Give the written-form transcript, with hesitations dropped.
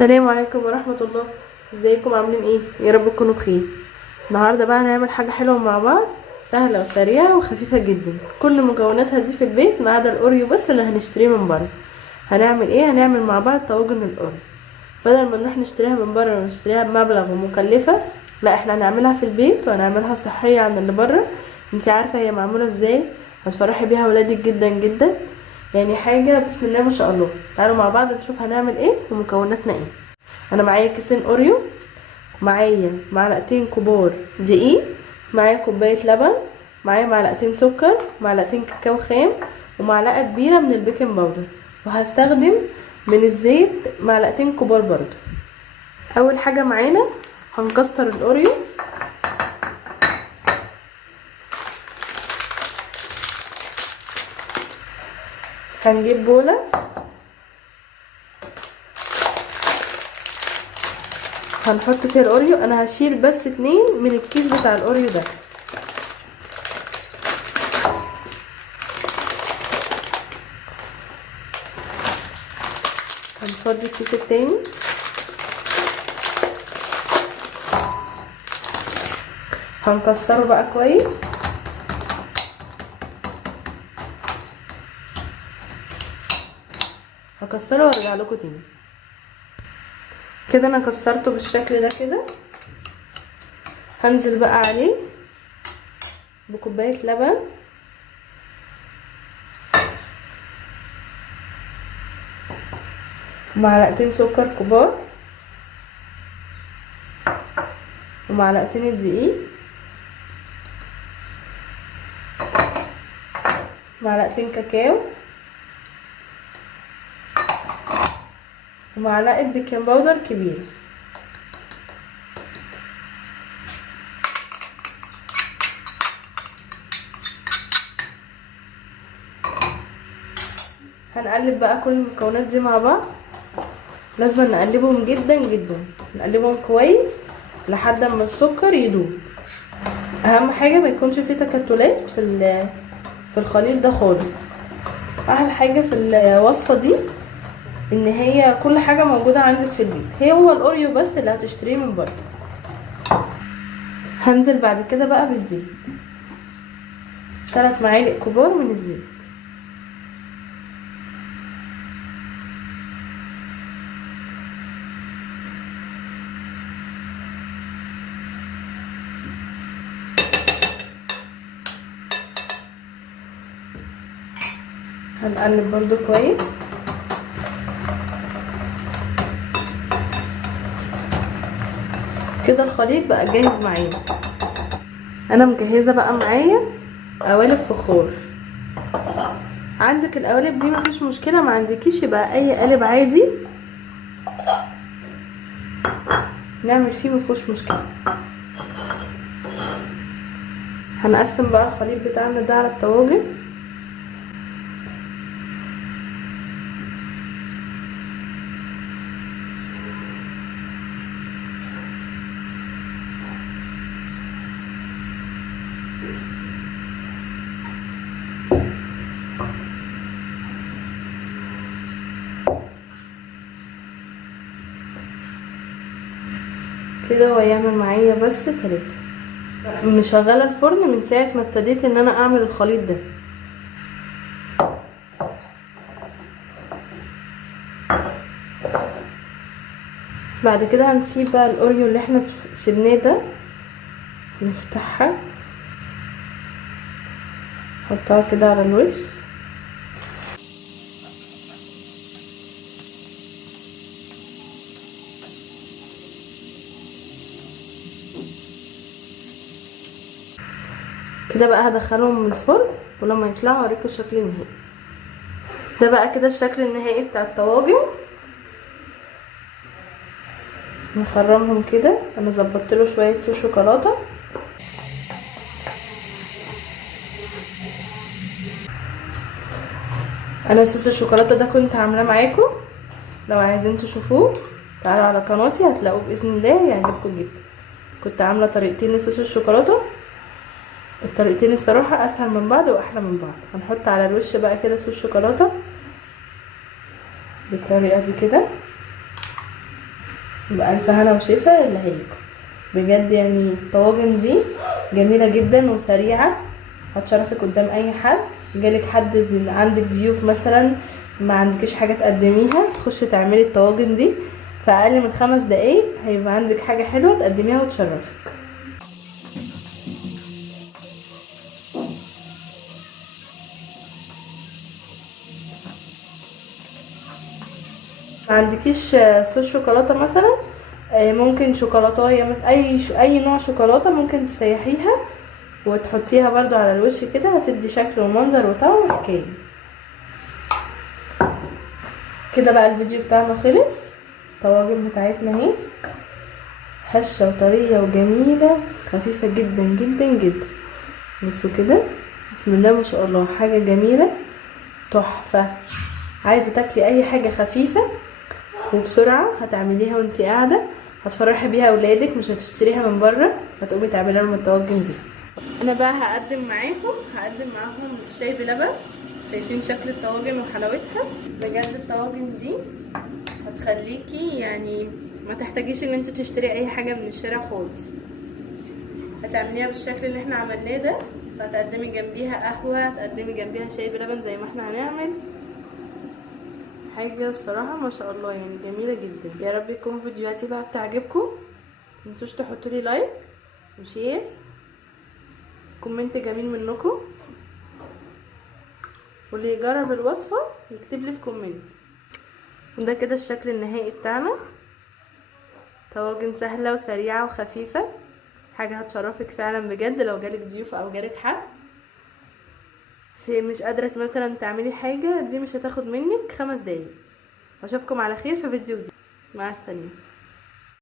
السلام عليكم ورحمة الله. ازيكم عاملين ايه؟ يا رب تكونوا بخير. النهاردة بقى هنعمل حاجة حلوة مع بعض، سهلة وسريعة وخفيفة جدا. كل مكوناتها دي في البيت ما عدا الاوريو بس اللي هنشتريه من بره. هنعمل ايه؟ هنعمل مع بعض طواجن الاوريو. بدل ما نروح نشتريها من بره ونشتريها بمبلغ ومكلفة، لا احنا هنعملها في البيت وهنعملها صحية عن اللي بره. انتي عارفة هي معمولة ازاي، هتفرحي بيها ولادك جدا جدا. يعني حاجة بسم الله ما شاء الله. تعالوا مع بعض نشوف هنعمل ايه ومكوناتنا ايه. انا معايا كيسين اوريو، معايا معلقتين كبار دقيق، معايا كوبايه لبن، معايا معلقتين سكر، معلقتين كاكاو خام، ومعلقه كبيره من البيكنج باودر. وهستخدم من الزيت معلقتين كبار برضو. اول حاجه معانا هنكسر الاوريو. هنجيب بوله، هنحط فيها الاوريو. انا هشيل بس 2 من الكيس بتاع الاوريو ده. هنفضي الكيس التاني. هنكسره بقى كويس. هكسره وارجع لكم تاني. كده انا كسرته بالشكل ده كده. هنزل بقى عليه بكوبايه لبن، ومعلقتين سكر كبار، ومعلقتين الدقيق، معلقتين كاكاو، ومعلقه بيكنج باودر كبيره. هنقلب بقى كل المكونات دي مع بعض. لازم نقلبهم جدا جدا، نقلبهم كويس لحد ما السكر يدوب. اهم حاجه ما يكونش فيه تكتلات في الخليط ده خالص. احلى حاجه في الوصفه دي ان هي كل حاجه موجوده عندك في البيت، هو الاوريو بس اللي هتشتريه من بره. هنزل بعد كده بقى بالزيت، 3 معالق كبار من الزيت. هنقلب برضو كويس. كده الخليط بقى جاهز معايا. انا مجهزه بقى معايا قوالب فخار. عندك القوالب دي مفيش مشكله، ما عندكيش يبقى اي قالب عادي نعمل فيه، مفيهوش مشكله. هنقسم بقى الخليط بتاعنا ده على الطواجن. كده هو يعمل معايا بس 3. مشغله الفرن من ساعه ما ابتديت ان انا اعمل الخليط ده. بعد كده هنسيب بقى الاوريو اللي احنا سيبناه ده، نفتحها، نحطها كده على الوش. كده بقى هدخلهم من الفرن، ولما يطلعوا اوريكم الشكل النهائي. ده بقى كده الشكل النهائي بتاع الطواجن. نخرمهم كده. انا ظبطت له شويه صوص شوكولاته. انا صوص الشوكولاته ده كنت عاملاه معاكم، لو عايزين تشوفوه تعالوا على قناتي هتلاقوه باذن الله يعجبكم جدا. كنت عامله طريقتين لصوص الشوكولاته، الطريقتين الصراحه اسهل من بعض واحلى من بعض. هنحط على الوش بقى كده صوص شوكولاته بالطريقه دي كده. يبقى الف هنا وشفا اللي هيجوا بجد. يعني الطواجن دي جميله جدا وسريعه، هتشرفك قدام اي حد. جالك حد من عندك ضيوف مثلا ما عندكيش حاجه تقدميها، تخشي تعملي الطواجن دي في اقل من 5 دقايق هيبقى عندك حاجه حلوه تقدميها وتشرفك. ما عندكيش صوص شوكولاته مثلا، ممكن شوكولاتايه مثلا، اي نوع شوكولاته ممكن تسيحيها وتحطيها برضو على الوش كده، هتدي شكل ومنظر وطعم حكايه. كده بقى الفيديو بتاعنا خلص. الطواجن بتاعتنا اهي هشه وطريه وجميله خفيفه جدا جدا جدا. بصوا كده، بسم الله ما شاء الله، حاجه جميله تحفه. عايزه تاكلي اي حاجه خفيفه وبسرعه هتعمليها وانتي قاعده، هتفرحي بيها اولادك، مش هتشتريها من بره، هتقومي تعملي لهم الطواجن دي. انا بقى هقدم معاهم شاي بلبن. شايفين شكل الطواجن وحلاوتها؟ بجد الطواجن دي هتخليكي يعني ما تحتاجيش ان انت تشتري اي حاجه من الشارع خالص. هتعمليها بالشكل اللي احنا عملناه ده، هتقدمي جنبيها قهوه، هتقدمي جنبيها شاي بلبن زي ما احنا هنعمل. حاجه الصراحه ما شاء الله يعني جميله جدا. يا رب يكون فيديوهاتي بقى تعجبكم. متنسوش تحطوا لي لايك وشير، كومنت جميل منكم، واللي يجرب الوصفه يكتب لي في كومنت. وده كده الشكل النهائي بتاعنا. طواجن سهله وسريعه وخفيفه، حاجه هتشرفك فعلا بجد. لو جالك ضيوف او جالك حد في مش قادره مثلا تعملي حاجه، دي مش هتاخد منك 5 دقايق. اشوفكم على خير في فيديو جديد. مع السلامه.